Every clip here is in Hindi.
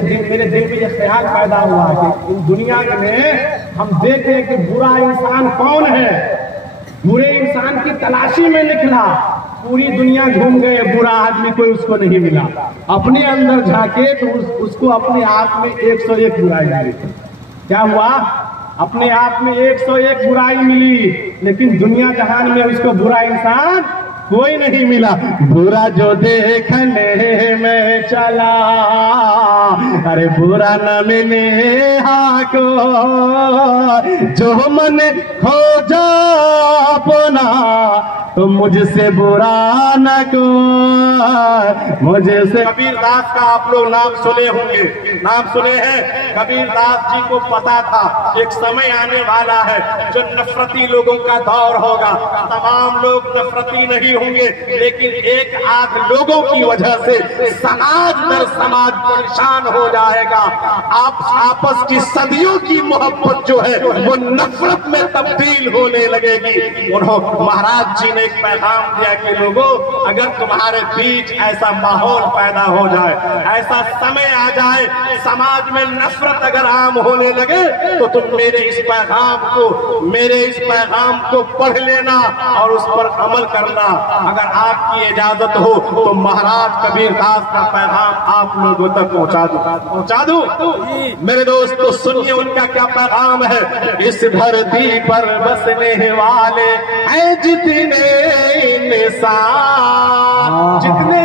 मेरे दिल में ये ख्याल पैदा हुआ कि इस दुनिया में हम देखें कि बुरा इंसान कौन है। बुरे इंसान की तलाशी में निकला, पूरी दुनिया घूम गए, बुरा आदमी कोई उसको नहीं मिला। अपने अंदर झांके तो उसको अपने आप में 101 बुराई मिली। क्या हुआ? अपने आप में 101 बुराई मिली, लेकिन दुनिया जहान में उसको बुरा इंसान कोई नहीं मिला। बुरा जो देखने में चला, अरे बुरा न मिले को, जो मन खोजा अपना तो मुझसे बुरा न को, मुझे से। कबीर दास का आप लोग नाम सुने होंगे, नाम सुने हैं। कबीर दास जी को पता था एक समय आने वाला है जो नफरती लोगों का दौर होगा। तमाम लोग नफरती नहीं होंगे, लेकिन एक आध लोगों की वजह से समाज दर समाज परेशान हो जाएगा। आप आपस की सदियों की मोहब्बत जो है वो नफरत में तब्दील होने लगेगी। उन्होंने महाराज जी ने एक पैगाम दिया कि लोगों, अगर तुम्हारे बीच ऐसा माहौल पैदा हो जाए, ऐसा समय आ जाए, समाज में नफरत अगर आम होने लगे, तो तुम मेरे इस पैगाम को पढ़ लेना और उस पर अमल करना। अगर आपकी इजाजत हो तो महाराज कबीर दास का पैगाम आप लोगों तक पहुंचा दूं। मेरे दोस्तों सुनिए उनका क्या पैगाम है। इस धरती पर बसने वाले हैं जितने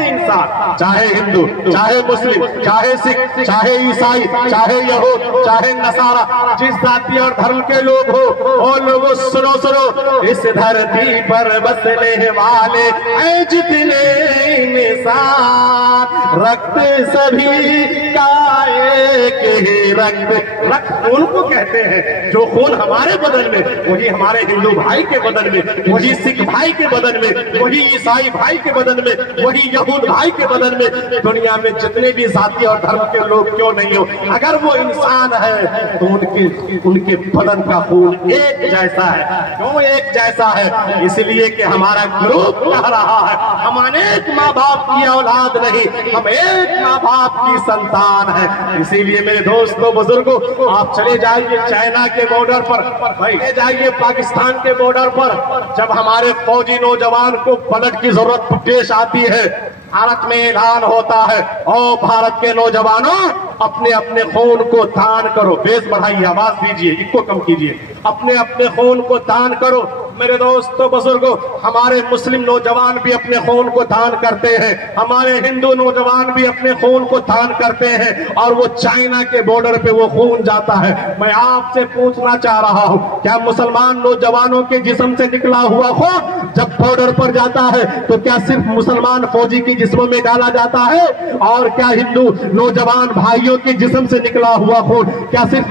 इंसान, चाहे हिंदू, चाहे मुस्लिम, चाहे सिख, चाहे ईसाई, चाहे यहूद, चाहे नसारा, जिस जाति और धर्म के लोग हो, और लोगों सुनो, इस धरती पर बसने वाले हैं जितने इंसान, रक्त सभी का एक ही रक्त खून को कहते हैं। जो खून हमारे बदन में, वही हमारे हिंदू भाई के बदन में, वही सिख भाई के बदन में, वही ईसाई भाई के बदन में, वही यहूद भाई के बदन में। दुनिया में जितने भी जाति और धर्म के लोग क्यों नहीं हो, अगर वो इंसान है तो उनके बदन का खून एक जैसा है। क्यों एक जैसा है? इसलिए कि हमारा ग्रुप कह रहा है हम अनेक माँ बाप की औलाद नहीं, हम एक माँ बाप की संतान है। इसीलिए मेरे दोस्तों बुजुर्गों, आप चले जाइए चाइना के बॉर्डर पर, चले जाइए पाकिस्तान के बॉर्डर पर, जब हमारे फौजी नौजवान को पलट की जरूरत पेश आती है, भारत में ऐलान होता है, और भारत के नौजवानों अपने अपने खून को दान करो। बेस बढ़ाइए, आवाज दीजिए, इसको कम कीजिए। अपने अपने खून को दान करो। मेरे दोस्तों बुजुर्गों, हमारे मुस्लिम नौजवान भी अपने खून को दान करते हैं, हमारे हिंदू नौजवान भी अपने खून को दान करते हैं, और वो चाइना के बॉर्डर पे वो खून जाता है। मैं आपसे पूछना चाह रहा हूँ, क्या मुसलमान नौजवानों के जिस्म से निकला हुआ खून जब बॉर्डर पर जाता है तो क्या सिर्फ मुसलमान फौजी की जिस्म में डाला जाता है, और क्या हिंदू नौजवान भाइयों के जिस्म से निकला हुआ खून क्या सिर्फ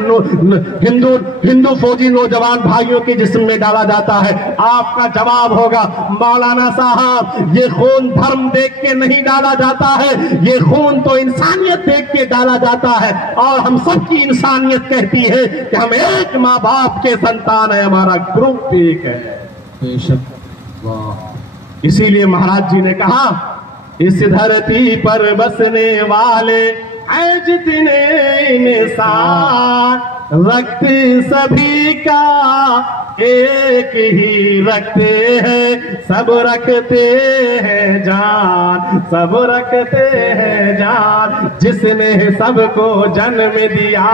हिंदू फौजी नौजवान भाइयों के जिस्म में डाला जाता है? आपका जवाब होगा, मौलाना साहब, ये खून धर्म देख के नहीं डाला जाता है, ये खून तो इंसानियत देख के डाला जाता है, और हम सबकी इंसानियत कहती है कि हम एक माँ बाप के संतान है, हमारा ग्रुप एक है। इसीलिए महाराज जी ने कहा, इस धरती पर बसने वाले हैं जितने इंसान, रक्त सभी का एक ही रखते हैं, सब रखते हैं जान, सब रखते हैं जान। जिसने सबको जन्म दिया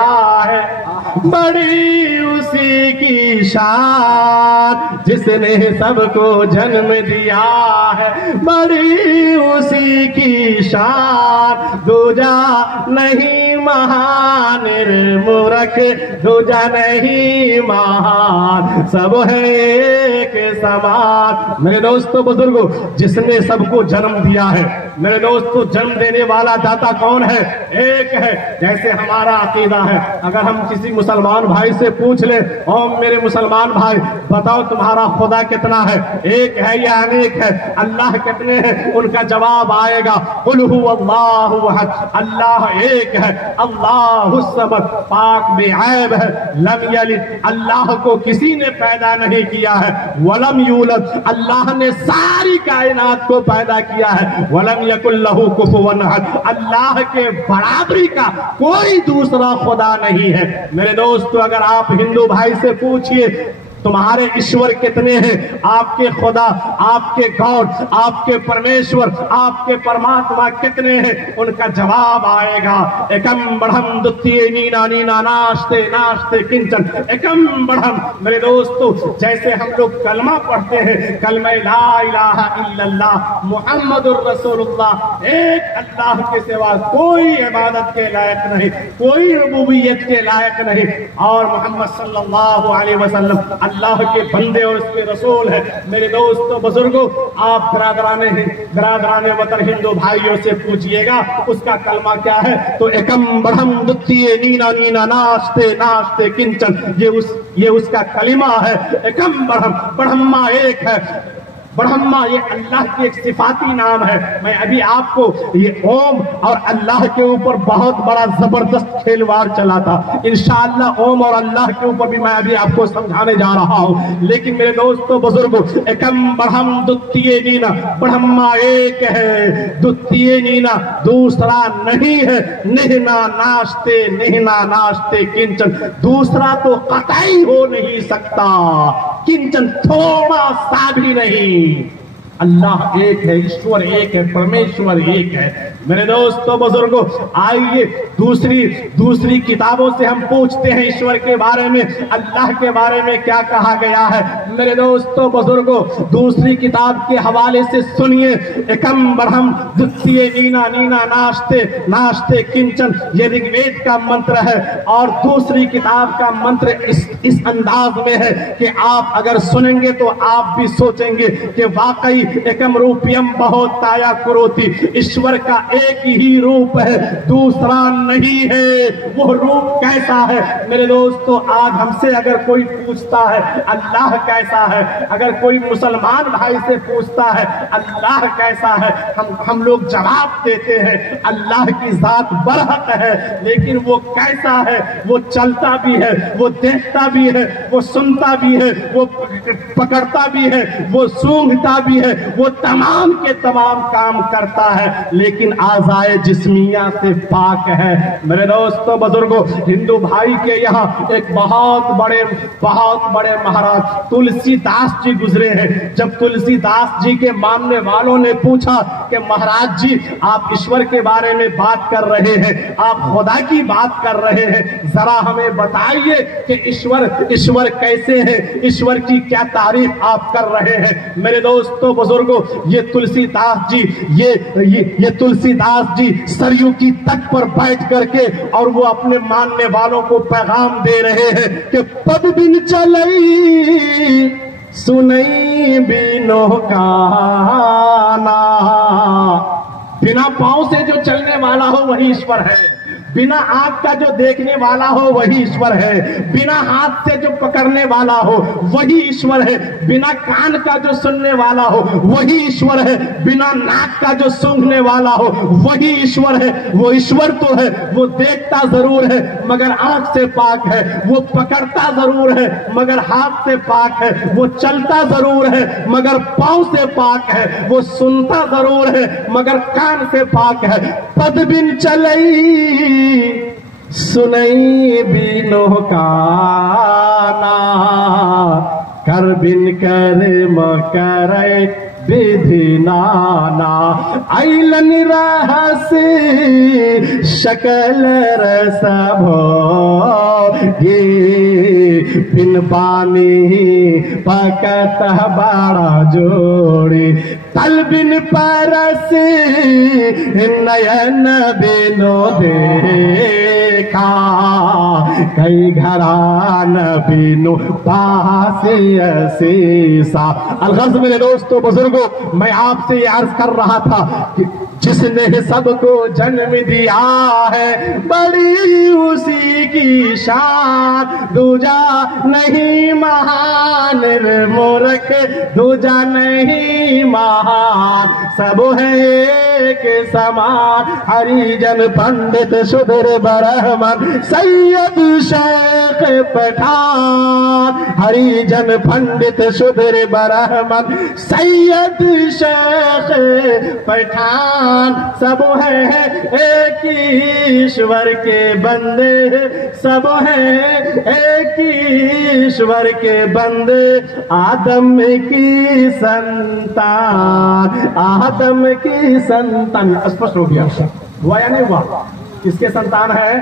है बड़ी उसी की शान, जिसने सबको जन्म दिया है बड़ी उसी की शान। दूजा नहीं महान निर्मूरख, दूजा नहीं महान, सब है एक समान। मेरे दोस्तों बुजुर्गों, जिसने सबको जन्म दिया है, मेरे दोस्तों जन्म देने वाला दाता कौन है? एक है। जैसे हमारा अकीदा है, अगर हम किसी मुसलमान भाई से पूछ ले, ओ मेरे मुसलमान भाई बताओ तुम्हारा खुदा कितना है, एक है या अनेक है, अल्लाह कितने हैं? उनका जवाब आएगा कुल हुवल्लाहु अहद, अल्लाह एक है, अल्लाहुस समद, पाक बेऐब है, लम यलिद, अल्लाह को किसी ने पैदा नहीं किया है, वलम यूलद, अल्लाह ने सारी कायनात को पैदा किया है, वलम यकुल लहू कुफुवन अहद, अल्लाह के बराबरी का कोई दूसरा खुदा नहीं है। मेरे दोस्तों, अगर आप हिंदू भाई से पूछिए तुम्हारे ईश्वर कितने हैं, आपके खुदा, आपके गॉड, आपके परमेश्वर, आपके परमात्मा कितने हैं, उनका जवाब आएगा एकम बढ़म द्वितीय नीना नीना नास्ते नास्ते किंचन एकम बढ़म। मेरे दोस्तों, जैसे हम लोग कलमा पढ़ते हैं, कलमा ला इलाहा इल्लल्लाह मुहम्मदुर रसूलुल्लाह, एक अल्लाह के सिवा कोई इबादत के लायक नहीं, कोई रुबूबियत के लायक नहीं, और मोहम्मद सल्लल्लाहु अलैहि वसल्लम अल्लाह के बंदे और उसके रसूल है। मेरे दोस्तों बुजुर्गों, आप बिरादराने वतन हिंदू भाइयों से पूछिएगा उसका कलमा क्या है, तो एकम बढ़म द्वितीय नीना नीना नास्ते नास्ते किंचन, ये उसका कलिमा है। एकम बढ़म, ब्रह्मा एक है, ब्रह्मा ये अल्लाह की एक सिफाती नाम है। मैं अभी आपको ये ओम और अल्लाह के ऊपर बहुत बड़ा जबरदस्त खेलवाड़ चला था, इंशाअल्लाह ओम और अल्लाह के ऊपर भी मैं अभी आपको समझाने जा रहा हूं। लेकिन मेरे दोस्तों बुजुर्गों, एकम ब्रह्म द्वितीय नीना, ब्रह्मा एक है, द्वितीय नीना दूसरा नहीं है, निहना नास्ते निहना नास्ते किंचन, दूसरा तो कतई हो नहीं सकता, किंचन थोड़ा सा भी नहीं। अल्लाह एक है, ईश्वर एक है, परमेश्वर एक है। मेरे दोस्तों बुजुर्गों, आइए दूसरी किताबों से हम पूछते हैं ईश्वर के बारे में, अल्लाह के बारे में क्या कहा गया है। मेरे दोस्तों बुजुर्गों, दूसरी किताब के हवाले से सुनिए, एकम ब्रह्म द्वितीय नीना नीना नास्ते नास्ते किंचन, ये ऋग्वेद का मंत्र है। और दूसरी किताब का मंत्र इस अंदाज में है कि आप अगर सुनेंगे तो आप भी सोचेंगे कि वाकई एकम रूपियम बहुत काया कुरोति, ईश्वर का एक ही रूप है, दूसरा नहीं है। वो रूप कैसा है? मेरे दोस्तों, आज हमसे अगर कोई पूछता है अल्लाह कैसा है, अगर कोई मुसलमान भाई से पूछता है अल्लाह कैसा है, हम लोग जवाब देते हैं अल्लाह की जात बरहक है, लेकिन वो कैसा है? वो चलता भी है, वो देखता भी है, वो सुनता भी है, वो पकड़ता भी है, वो सूंघता भी है, वो तमाम के तमाम काम करता है, लेकिन आज़ाए जिस्मिया से पाक है। मेरे दोस्तों बुजुर्गों, हिंदू भाई के यहाँ एक बहुत बड़े महाराज तुलसीदास जी गुजरे हैं। जब तुलसीदास जी के मानने वालों ने पूछा कि महाराज जी आप ईश्वर के बारे में बात कर रहे हैं, आप खुदा की बात कर रहे हैं, जरा हमें बताइए कि ईश्वर कैसे है, ईश्वर की क्या तारीफ आप कर रहे हैं। मेरे दोस्तों बुजुर्गों, ये तुलसीदास जी सरयू की तट पर बैठ करके और वो अपने मानने वालों को पैगाम दे रहे हैं कि पद बिन चलई सुनई बिनो काना, बिना पांव से जो चलने वाला हो वही ईश्वर है, बिना आंख का जो देखने वाला हो वही ईश्वर है, बिना हाथ से जो पकड़ने वाला हो वही ईश्वर है, बिना कान का जो सुनने वाला हो वही ईश्वर है, बिना नाक का जो सूंघने वाला हो वही ईश्वर है। वो ईश्वर तो है, वो देखता जरूर है मगर आंख से पाक है, वो पकड़ता जरूर है मगर हाथ से पाक है, वो चलता जरूर है मगर पांव से पाक है, वो सुनता जरूर है मगर कान से पाक है। पद बिन चलई सुनई बिनो काना, कर बिन कर करे विधि नाना, आइलन रहस्य शकल रस भोगी, बिन पानी पकत बड़ा जोड़ी, तल बिन परस नयन बिनो देखा, कई घरान बिनो पास शीसा। अलगज़ मेरे दोस्तों बुजुर्गों, मैं आपसे ये अर्ज कर रहा था कि जिसने सबको जन्म दिया है बड़ी उसी की शान, दूजा नहीं महान रे मूर्ख, दूजा नहीं महान, सब है एक समान। हरिजन पंडित शूद्र ब्राह्मण सैयद शेख पठान, हरिजन पंडित शूद्र ब्राह्मण सैयद शेख पठान, सब है एक ईश्वर के बंदे, सब है एक ईश्वर के बंदे, आदम की संतान, आदम की संतान। स्पष्ट हो गया, हुआ या नहीं हुआ? किसके संतान है?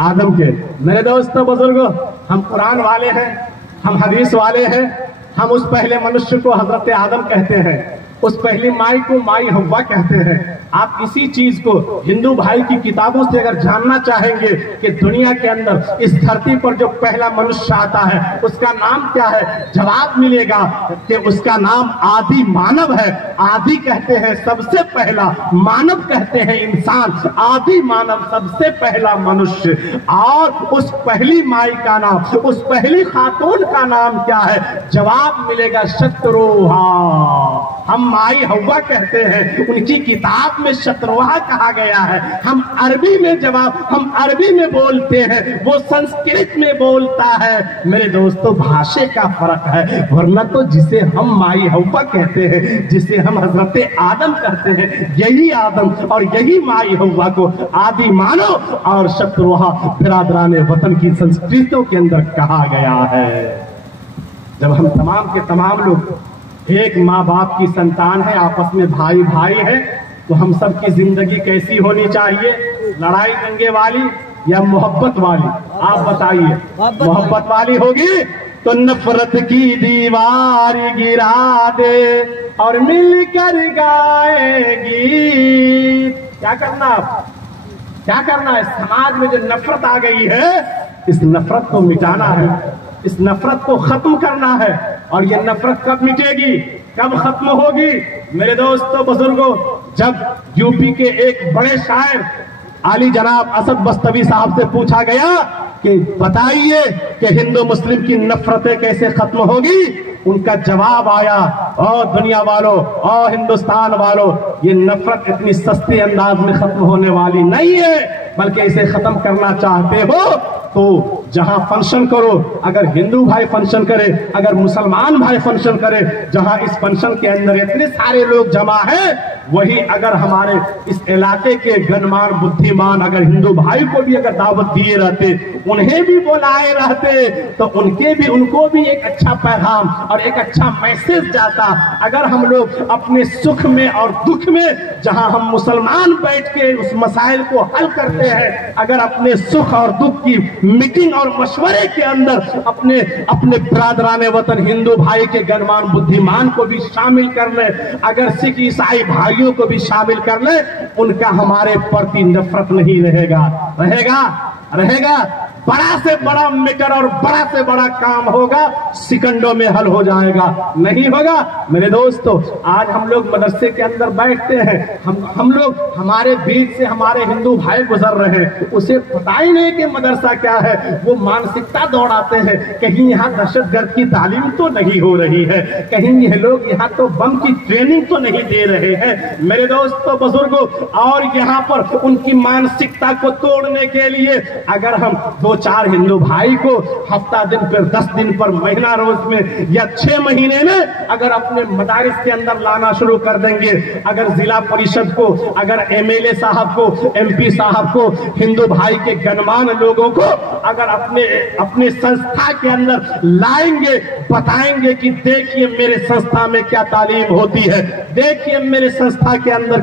आदम के। मेरे दोस्तों बुजुर्गों, हम कुरान वाले हैं, हम हदीस वाले हैं, हम उस पहले मनुष्य को हजरत आदम कहते हैं, उस पहली माई को माई हव्वा कहते हैं। आप इसी चीज को हिंदू भाई की किताबों से अगर जानना चाहेंगे कि दुनिया के अंदर इस धरती पर जो पहला मनुष्य आता है उसका नाम क्या है, जवाब मिलेगा कि उसका नाम आदि मानव है। आदि कहते हैं सबसे पहला, मानव कहते हैं इंसान, आदि मानव सबसे पहला मनुष्य। और उस पहली माई का नाम, उस पहली खातून का नाम क्या है? जवाब मिलेगा शत्रुहा। हम माई हव्वा कहते हैं, उनकी किताब में शत्रुहा कहा गया है। हम अरबी में जवाब, हम अरबी में बोलते हैं, वो संस्कृत में बोलता है। मेरे दोस्तों, भाषा का फर्क है, वरना तो जिसे हम माई हव्वा कहते हैं, जिसे हम हजरत आदम कहते हैं, यही आदम और यही माई हव्वा को आदि मानो और शत्रुहा बिरादराने वतन की संस्कृतियों के अंदर कहा गया है। जब हम तमाम के तमाम लोग एक माँ बाप की संतान है, आपस में भाई भाई है, तो हम सब की जिंदगी कैसी होनी चाहिए? लड़ाई दंगे वाली या मोहब्बत वाली? आप बताइए। मोहब्बत वाली होगी तो नफरत की दीवार गिरा दे और मिलकर गाएगी। क्या करना? क्या करना है? समाज में जो नफरत आ गई है, इस नफरत को मिटाना है, इस नफरत को खत्म करना है। और ये नफरत कब मिटेगी, कब खत्म होगी? मेरे दोस्तों बुजुर्गों, जब यूपी के एक बड़े शायर आली जनाब असद बस्तवी साहब से पूछा गया कि बताइए कि हिंदू मुस्लिम की नफरतें कैसे खत्म होगी, उनका जवाब आया, और दुनिया वालों और हिंदुस्तान वालों, ये नफरत इतनी सस्ते अंदाज में खत्म होने वाली नहीं है, बल्कि इसे खत्म करना चाहते हो तो जहां फंक्शन करो, अगर हिंदू भाई फंक्शन करे, अगर मुसलमान भाई फंक्शन करे, जहां इस फंक्शन के अंदर इतने सारे लोग जमा हैं, वही अगर हमारे इस इलाके के गणमान्य बुद्धिमान अगर हिंदू भाई को भी अगर दावत दिए रहते, उन्हें भी बुलाए रहते, तो उनको भी एक अच्छा पैगाम और एक अच्छा मैसेज जाता। अगर हम लोग अपने सुख में और दुख में, जहां हम मुसलमान बैठ के उस मसाइल को हल करते हैं, अगर अपने सुख और दुख की मीटिंग और मशवरे के अंदर अपने बिरादराने वतन हिंदू भाई के गणमान्य बुद्धिमान को भी शामिल कर ले, अगर सिख ईसाई भाइयों को भी शामिल कर ले, उनका हमारे प्रति नफरत नहीं रहेगा। बड़ा से बड़ा मैटर और बड़ा से बड़ा काम होगा, सेकंडों में हल हो जाएगा। नहीं होगा? मेरे दोस्तों, आज हम लोग मदरसे के अंदर बैठते हैं, हम लोग, हमारे बीच से हमारे हिंदू भाई गुजर रहे हैं, उसे पता ही नहीं कि मदरसा क्या है। वो मानसिकता दौड़ाते हैं, कहीं यहाँ दहशतगर्द की तालीम तो नहीं हो रही है, कहीं ये लोग यहाँ तो बम की ट्रेनिंग तो नहीं दे रहे हैं। मेरे दोस्तों बुजुर्गों, और यहाँ पर उनकी मानसिकता को तोड़ने के लिए अगर हम 2-4 हिंदू भाई को हफ्ता दिन पर 10 दिन पर महीना रोज में या 6 महीने में अगर अपने मदारिस के अंदर लाना शुरू कर देंगे, अगर जिला परिषद को, अगर एमएलए साहब को, एमपी साहब को, हिंदू भाई के गणमान्य लोगों को अगर अपने संस्था के अंदर लाएंगे, बताएंगे कि देखिए मेरे संस्था में क्या तालीम होती है, देखिए मेरे संस्था के अंदर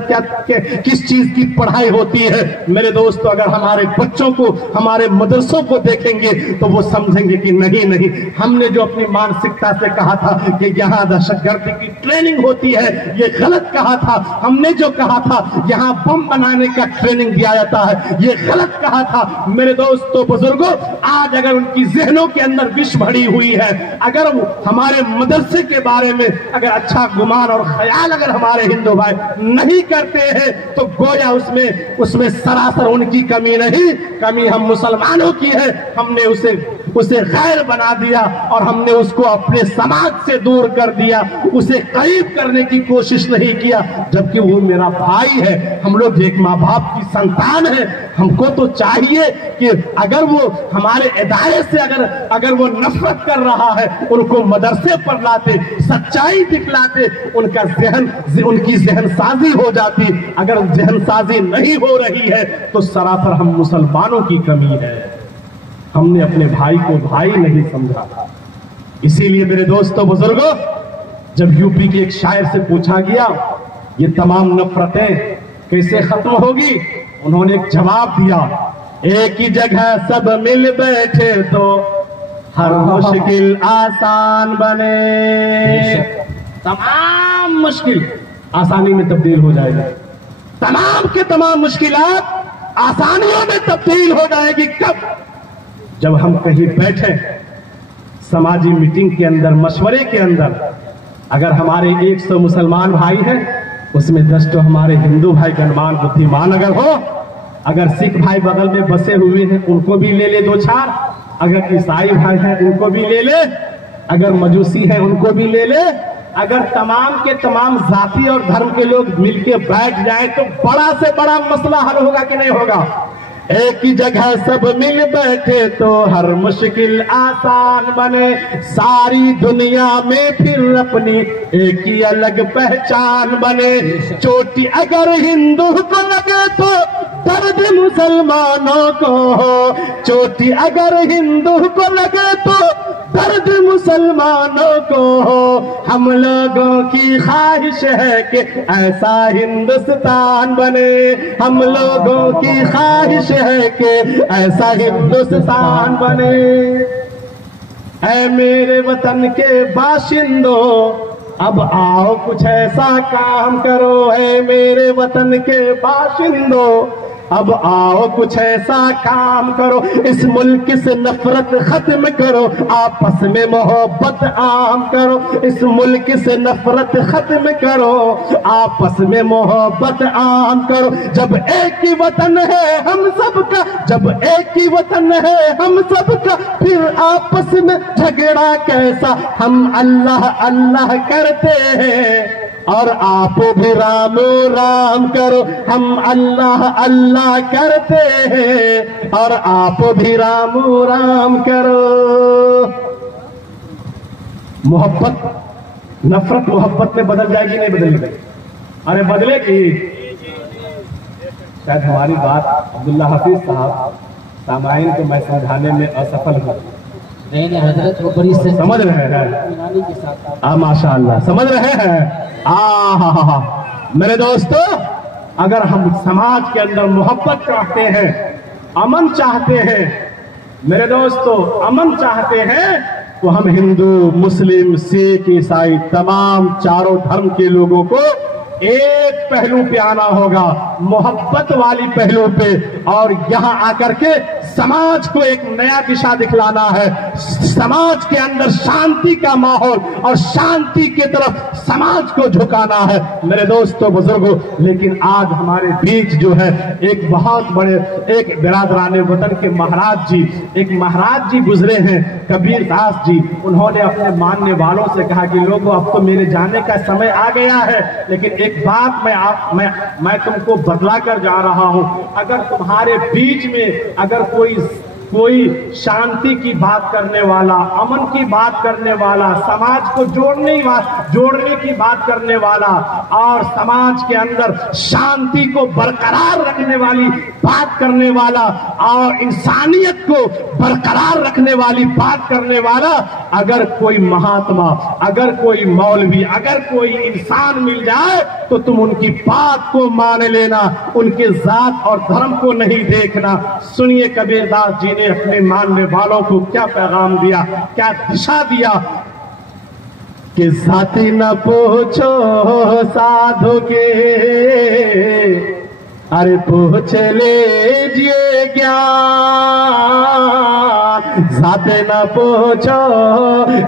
किस चीज की पढ़ाई होती है। मेरे दोस्तों, अगर हमारे बच्चों को, हमारे मदरसों को देखेंगे तो वो समझेंगे कि नहीं, हमने जो अपनी मानसिकता से कहा था कि यहाँ दहशतगर्दी की ट्रेनिंग होती है, ये गलत कहा था। हमने जो कहा था यहाँ बम बनाने का ट्रेनिंग दिया जाता है, ये गलत कहा था। मेरे दोस्तों बुजुर्गों, आज अगर उनकी जहनों के अंदर विष भरी हुई है, अगर हमारे मदरसे के बारे में अगर अच्छा गुमान और ख्याल अगर हमारे हिंदू भाई नहीं करते हैं, तो गोया उसमें सरासर उनकी कमी नहीं, कमी हम मुसलमानों की की है, हमने उसे गैर बना दिया और हमने उसको अपने समाज से दूर कर दिया, उसे करीब करने की कोशिश नहीं किया, जबकि वो मेरा भाई है। हम लोग एक माँ बाप की संतान है। हमको तो चाहिए कि अगर वो हमारे इदारे से अगर वो नफरत कर रहा है, उनको मदरसे पर लाते, सच्चाई दिखलाते, उनकी जहन साजी हो जाती। अगर जहन साजी नहीं हो रही है तो सरासर हम मुसलमानों की कमी है। हमने अपने भाई को भाई नहीं समझा। इसीलिए मेरे दोस्तों बुजुर्गों, जब यूपी के एक शायर से पूछा गया ये तमाम नफरतें कैसे खत्म होगी, उन्होंने एक जवाब दिया, एक ही जगह सब मिल बैठे तो हर मुश्किल आसान बने। तमाम मुश्किल आसानी में तब्दील हो जाएगी, तमाम के तमाम मुश्किलात आसानियों में तब्दील हो जाएगी। कब? जब हम कहीं बैठे समाजी मीटिंग के अंदर, मशवरे के अंदर, अगर हमारे 100 मुसलमान भाई हैं, उसमें 10 तो हमारे हिंदू भाई गणमान बुद्धिमान अगर हो, अगर सिख भाई बगल में बसे हुए हैं उनको भी ले ले 2-4, अगर ईसाई भाई हैं उनको भी ले ले, अगर मजूसी हैं उनको भी ले ले, अगर तमाम के तमाम जाति और धर्म के लोग मिलके बैठ जाएं तो बड़ा से बड़ा मसला हल होगा कि नहीं होगा? एक ही जगह सब मिल बैठे तो हर मुश्किल आसान बने। सारी दुनिया में फिर अपनी एक ही अलग पहचान बने। चोटी अगर हिंदू को लगे तो दर्द मुसलमानों को हो, चोटी अगर हिंदू को लगे तो दर्द मुसलमानों को हो। हम लोगों की ख्वाहिश है कि ऐसा हिंदुस्तान बने, हम लोगों की ख्वाहिश है कि ऐसा हिंदुस्तान बने। ऐ मेरे वतन के बाशिंदों, अब आओ कुछ ऐसा काम करो। ऐ मेरे वतन के बाशिंदों, अब आओ कुछ ऐसा काम करो। इस मुल्क से नफरत खत्म करो, आपस में मोहब्बत आम करो। इस मुल्क से नफरत खत्म करो, आपस में मोहब्बत आम करो। जब एक ही वतन है हम सबका, जब एक ही वतन है हम सबका, फिर आपस में झगड़ा कैसा। हम अल्लाह अल्लाह करते हैं और आप भी राम राम करो। हम अल्लाह अल्लाह करते हैं और आप भी राम राम करो। मोहब्बत, नफरत मोहब्बत में बदल जाएगी नहीं बदलेगी? अरे बदलेगी। शायद हमारी बात अब्दुल्ला हफीज साहब सामाइन को मैं समझाने में असफल हूँ। नहीं हजरत वो बड़ी समझ रहे हैं? माशाअल्लाह समझ रहे हैं। हा मेरे दोस्तों, अगर हम समाज के अंदर मोहब्बत चाहते हैं, अमन चाहते हैं, मेरे दोस्तों अमन चाहते हैं, तो हम हिंदू, मुस्लिम, सिख, ईसाई तमाम चारों धर्म के लोगों को एक पहलू पे आना होगा, मोहब्बत वाली पहलू पे, और यहाँ आकर के समाज को एक नया दिशा दिखलाना है। समाज के अंदर शांति का माहौल और शांति की तरफ समाज को झुकाना है मेरे दोस्तों बुजुर्गों। लेकिन आज हमारे बीच जो है एक बहुत बड़े, एक बिरादराने वतन के महाराज जी, एक महाराज जी गुजरे हैं, कबीर दास जी। उन्होंने अपने मानने वालों से कहा कि लोगों अब तो मेरे जाने का समय आ गया है, लेकिन एक बात मैं तुमको बतला कर जा रहा हूं। अगर तुम्हारे बीच में अगर कोई शांति की बात करने वाला, अमन की बात करने वाला, समाज को जोड़ने की बात करने वाला और समाज के अंदर शांति को बरकरार रखने वाली बात करने वाला और इंसानियत को बरकरार रखने वाली बात करने वाला, अगर कोई महात्मा, अगर कोई मौलवी, अगर कोई इंसान मिल जाए तो तुम उनकी बात को मान लेना, उनके जात और धर्म को नहीं देखना। सुनिए कबीर दास जी ने अपने मानने वालों को क्या पैगाम दिया, क्या दिशा दिया कि जाति न पूछो साधु के, अरे पूछ लीजिए ज्ञान। जाति न पूछो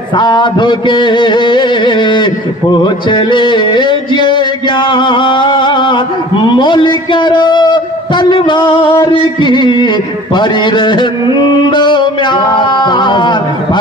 साधु के, पूछ लीजिए ज्ञान। मोल करो तलवार की परिरंद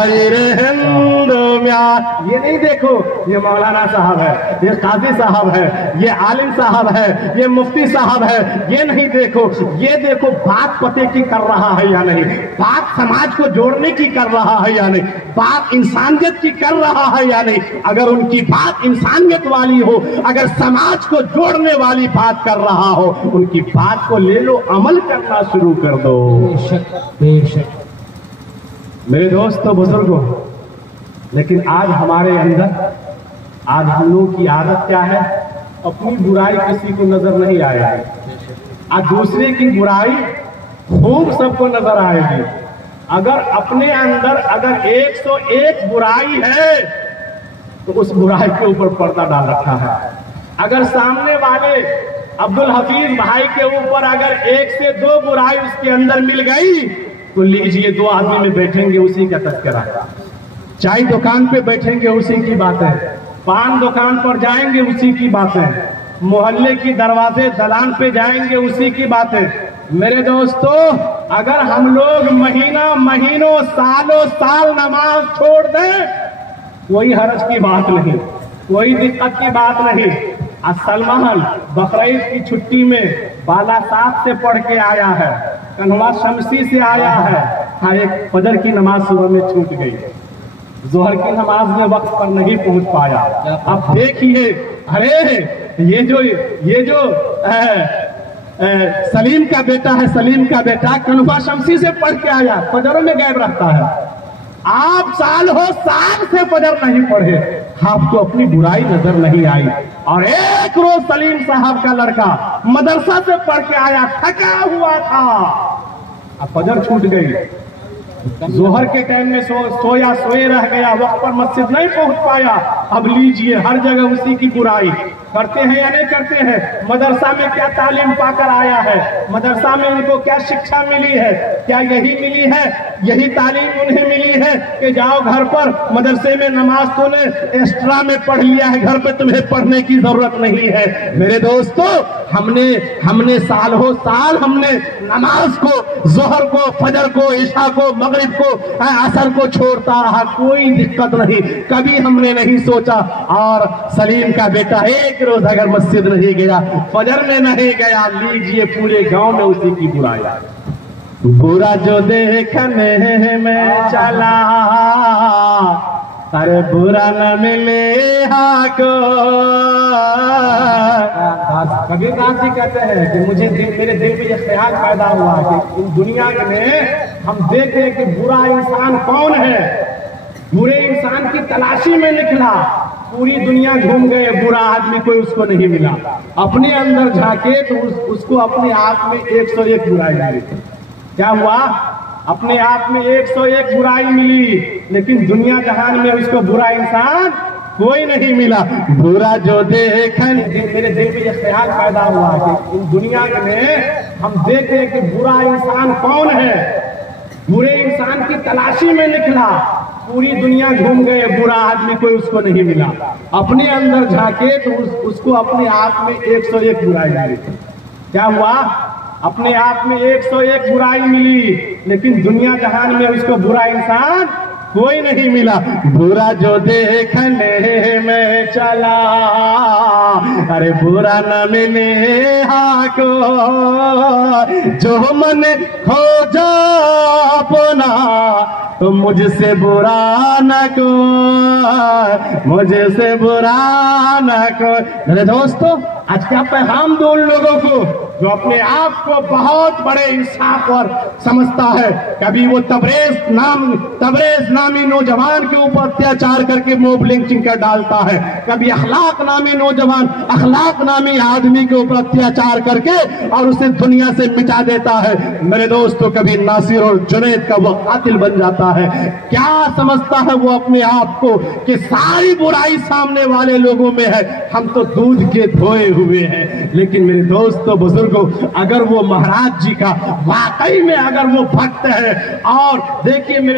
हरे हिंद म्यार। ये नहीं देखो ये मौलाना साहब है, ये काजी साहब है, ये आलिम साहब है, ये मुफ्ती साहब है, ये नहीं देखो, ये देखो बात पते की कर रहा है या नहीं, बात समाज को जोड़ने की कर रहा है या नहीं, बात इंसानियत की कर रहा है या नहीं। अगर उनकी बात इंसानियत वाली हो, अगर समाज को जोड़ने वाली बात कर रहा हो, उनकी बात को ले लो, अमल करना शुरू कर दो। बेशक बेशक। मेरे दोस्तों बुजुर्गों, लेकिन आज हमारे अंदर, आज हम लोग की आदत क्या है, अपनी बुराई किसी को नजर नहीं आएगी, आज दूसरे की बुराई खूब सबको नजर आएगी। अगर अपने अंदर अगर 101 बुराई है तो उस बुराई के ऊपर पर्दा डाल रखा है। अगर सामने वाले अब्दुल हफीज भाई के ऊपर अगर 1 से 2 बुराई उसके अंदर मिल गई तो लीजिए 2 आदमी में बैठेंगे उसी का तस्करा, चाय दुकान पे बैठेंगे उसी की बातें, पान दुकान पर जाएंगे उसी की बातें, मोहल्ले की दरवाजे दलान पे जाएंगे उसी की बातें। मेरे दोस्तों, अगर हम लोग महीनों सालों साल नमाज छोड़ दें, कोई हरज की बात नहीं, कोई दिक्कत की बात नहीं। आज सलमान बकरीद की छुट्टी में बालासात से पढ़ के आया है, कन्हवा शमसी से आया है। हाँ, एक फजर की नमाज सुबह में छूट गई, जोहर की नमाज में वक्त पर नहीं पहुंच पाया। अब देखिए, अरे ये जो सलीम का बेटा है, सलीम का बेटा कन्हवा शमसी से पढ़ के आया, फजरों में गायब रहता है। आप साल से फजर नहीं पढ़े, आपको अपनी बुराई नजर नहीं आई। और एक रोज सलीम साहब का लड़का मदरसा से पढ़ के आया, थका हुआ था, अब फजर छूट गई, जोहर के टाइम में सोए रह गया, वक्त पर मस्जिद नहीं पहुंच पाया। अब लीजिए, हर जगह उसी की बुराई करते हैं या नहीं करते हैं। मदरसा में क्या तालीम पाकर आया है, मदरसा में इनको क्या शिक्षा मिली है, क्या यही मिली है, यही तालीम उन्हें मिली है कि जाओ घर पर मदरसे में नमाज तूने एक्स्ट्रा में पढ़ लिया है, घर पे तुम्हें पढ़ने की जरूरत नहीं है। मेरे दोस्तों, हमने साल हमने नमाज को, जोहर को, फजर को, ईशा को, मगरिब को, असर को छोड़ता रहा, कोई दिक्कत नहीं, कभी हमने नहीं सोचा। और सलीम का बेटा एक रोज अगर मस्जिद नहीं गया, फजर में नहीं गया, लीजिए पूरे गांव में उसी की बुराई। बुरा जो देखने में चला, अरे बुरा न मिले हाको। कबीरदास जी कहते हैं कि मेरे दिल में यह ख्याल पैदा हुआ कि इन दुनिया में हम देखें कि बुरा इंसान कौन है, बुरे इंसान की तलाशी में निकला, पूरी दुनिया घूम गए, बुरा आदमी कोई उसको नहीं मिला। अपने अंदर झांके तो उसको अपने आप में 101 बुराई मिली। क्या हुआ, अपने आप में 101 बुराई मिली, लेकिन दुनिया जहान में उसको बुरा इंसान कोई नहीं मिला। बुरा जो देखने, मेरे दिल में यह ख्याल पैदा हुआ कि इन दुनिया में हम देखें कि बुरा इंसान कौन है, बुरे इंसान की तलाशी में निकला, पूरी दुनिया घूम गए, बुरा आदमी कोई उसको नहीं मिला। अपने अंदर झांके तो उसको अपने आप में 101 बुराई मिली। क्या हुआ, अपने आप में 101 बुराई मिली, लेकिन दुनिया जहान में उसको बुरा इंसान कोई नहीं मिला। बुरा जो देखने में चला, अरे बुरा न मिले हाको, जो मन खोजा अपना तो मुझसे बुरा न को, मुझसे बुरा न को। मेरे दोस्तों, आज क्या पैगाम दो उन लोगों को जो अपने आप को बहुत बड़े इंसाफ और समझता है। कभी वो तबरेज नामी नौजवान के ऊपर अत्याचार करके मोब लिंचिंग कर डालता है, कभी अखलाक नामी नौजवान, अखलाक नामी आदमी के ऊपर अत्याचार करके और उसे दुनिया से मिटा देता है। मेरे दोस्तों, कभी नासिर और जुनैद का वो कातिल बन जाता है। क्या समझता है वो अपने आप को कि सारी बुराई सामने वाले लोगों में है, हम तो दूध के धोए हुए हैं। लेकिन मेरे दोस्तों बुजुर्गों, अगर वो महाराज जी का वाकई में अगर वो भक्त है, और देखिए मेरे